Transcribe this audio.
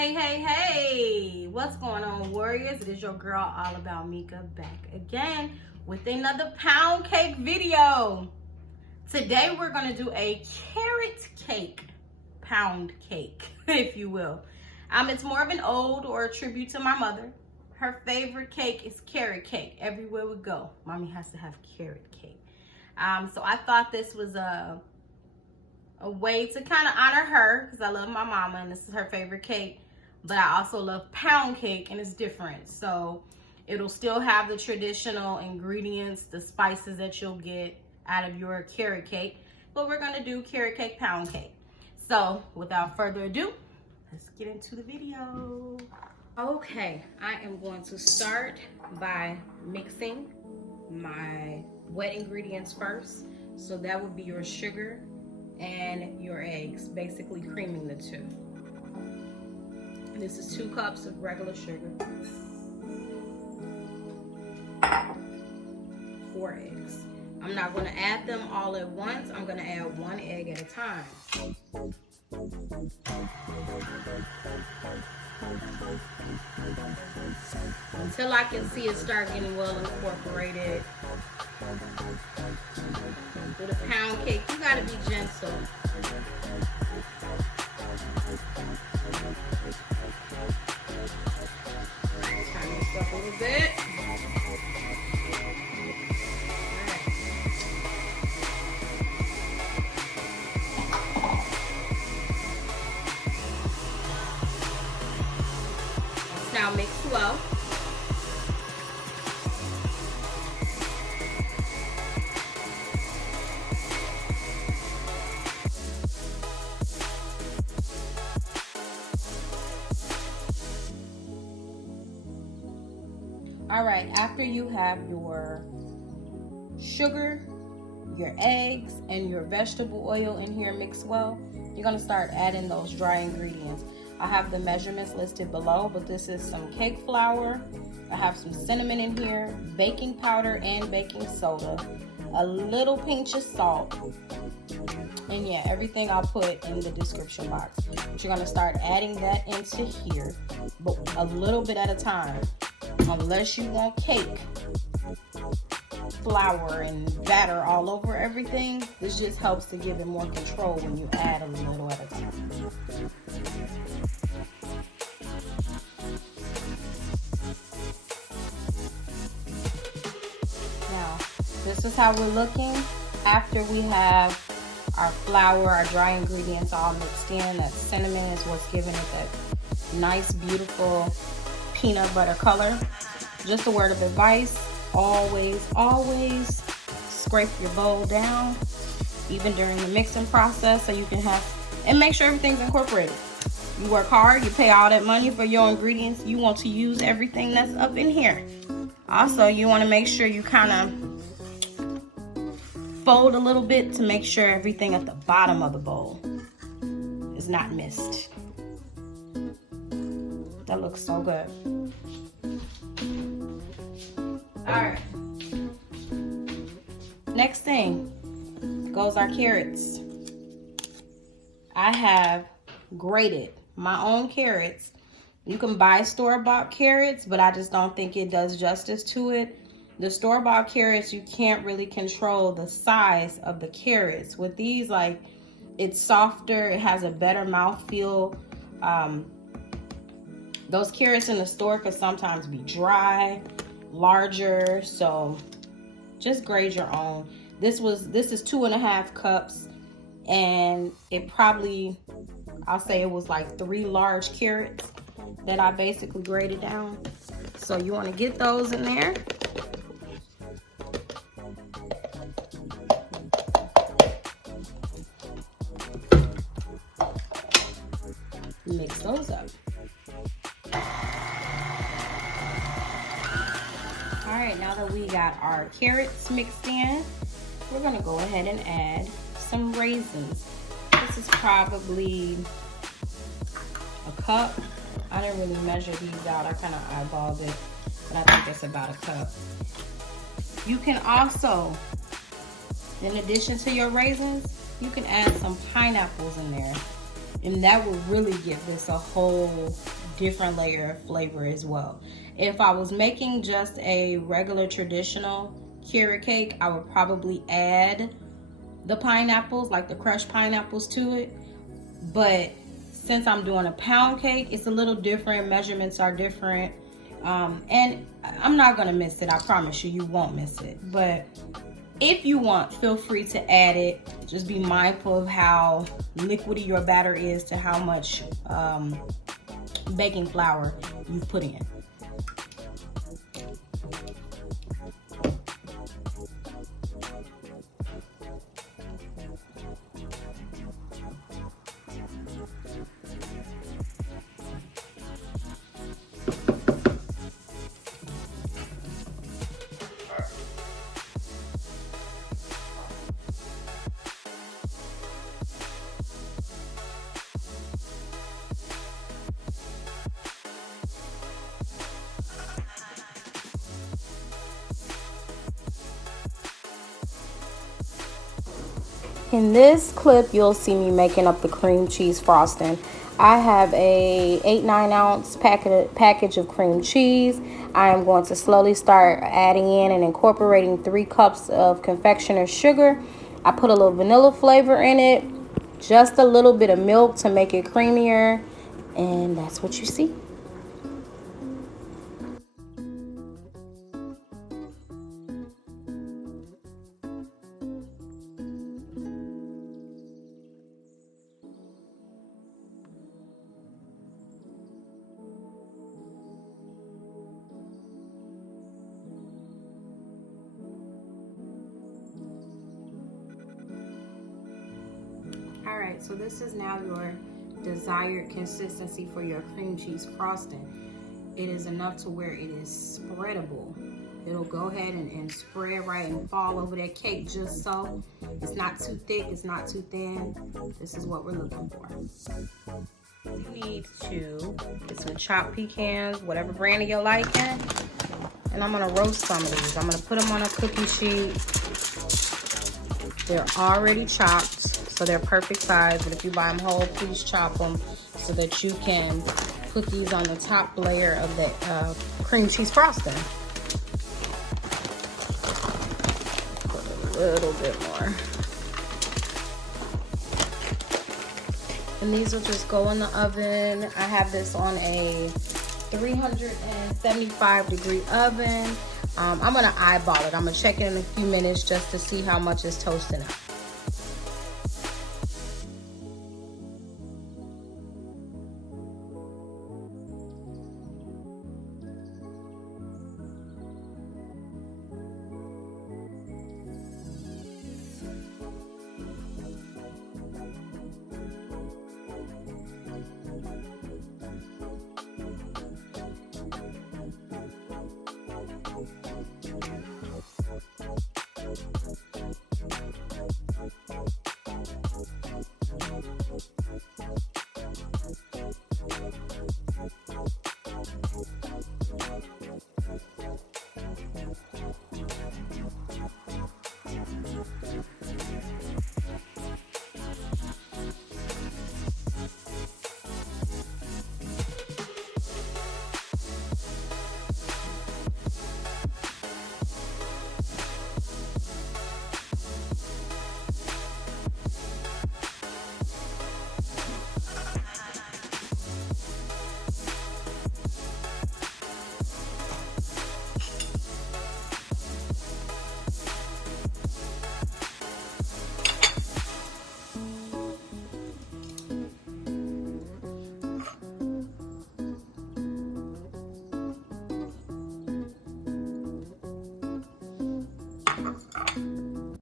Hey, what's going on, warriors? It is your girl All About Mika back again with another pound cake video. Today we're going to do a carrot cake, pound cake, if you will. It's more of an ode or a tribute to my mother. Her favorite cake is carrot cake. Everywhere we go, mommy has to have carrot cake. So I thought this was a way to kind of honor her, because I love my mama and this is her favorite cake. But I also love pound cake and it's different. So it'll still have the traditional ingredients, the spices that you'll get out of your carrot cake. But we're going to do carrot cake, pound cake. So without further ado, let's get into the video. Okay, I am going to start by mixing my wet ingredients first. So that would be your sugar and your eggs, basically creaming the two. This is 2 cups of regular sugar, 4 eggs. I'm not going to add them all at once. I'm going to add 1 egg at a time. Until I can see it start getting well incorporated. With a pound cake, you got to be gentle. Turn this up a little bit. Let's now mix well. All right, after you have your sugar, your eggs, and your vegetable oil in here mixed well, you're gonna start adding those dry ingredients. I have the measurements listed below, but this is some cake flour. I have some cinnamon in here, baking powder and baking soda, a little pinch of salt, and yeah, everything I'll put in the description box. But you're gonna start adding that into here, but a little bit at a time. Unless you want cake, flour and batter all over everything, this just helps to give it more control when you add a little at a time. Now, this is how we're looking after we have our flour, our dry ingredients all mixed in. That cinnamon is what's giving it that nice, beautiful peanut butter color. Just a word of advice, always scrape your bowl down, even during the mixing process, so you can have, and make sure everything's incorporated. You work hard, you pay all that money for your ingredients, you want to use everything that's up in here. Also, you want to make sure you kind of fold a little bit to make sure everything at the bottom of the bowl is not missed. That looks so good. All right. Next thing goes our carrots. I have grated my own carrots. You can buy store-bought carrots, but I just don't think it does justice to it. The store-bought carrots, you can't really control the size of the carrots. With these, like, it's softer, it has a better mouthfeel. Those carrots in the store could sometimes be dry, larger, so just grade your own. This is 2.5 cups, and it probably, I'll say it was like 3 large carrots that I basically grated down. So you want to get those in there. Mix those up. All right, now that we got our carrots mixed in, we're gonna go ahead and add some raisins. This is probably a cup. I didn't really measure these out. I kind of eyeballed it, but I think it's about a cup. You can also, in addition to your raisins, you can add some pineapples in there. And that will really give this a whole different layer of flavor as well. If I was making just a regular traditional carrot cake, I would probably add the pineapples, like the crushed pineapples, to it. But since I'm doing a pound cake, it's a little different. Measurements are different. And I'm not gonna miss it. I promise you, you won't miss it. But if you want, feel free to add it. Just be mindful of how liquidy your batter is to how much baking flour you put in. In this clip, you'll see me making up the cream cheese frosting. I have a 8-9 ounce package of cream cheese. I am going to slowly start adding in and incorporating 3 cups of confectioner's sugar. I put a little vanilla flavor in it, just a little bit of milk to make it creamier, and that's what you see. All right, so this is now your desired consistency for your cream cheese frosting. It is enough to where it is spreadable. It'll go ahead and spread right and fall over that cake just so. It's not too thick, it's not too thin. This is what we're looking for. You need to get some chopped pecans, whatever brand of your liking. And I'm gonna roast some of these. I'm gonna put them on a cookie sheet. They're already chopped, so they're perfect size, but if you buy them whole, please chop them so that you can put these on the top layer of the cream cheese frosting. Put a little bit more. And these will just go in the oven. I have this on a 375-degree oven. I'm gonna eyeball it. I'm gonna check it in a few minutes just to see how much is toasting up.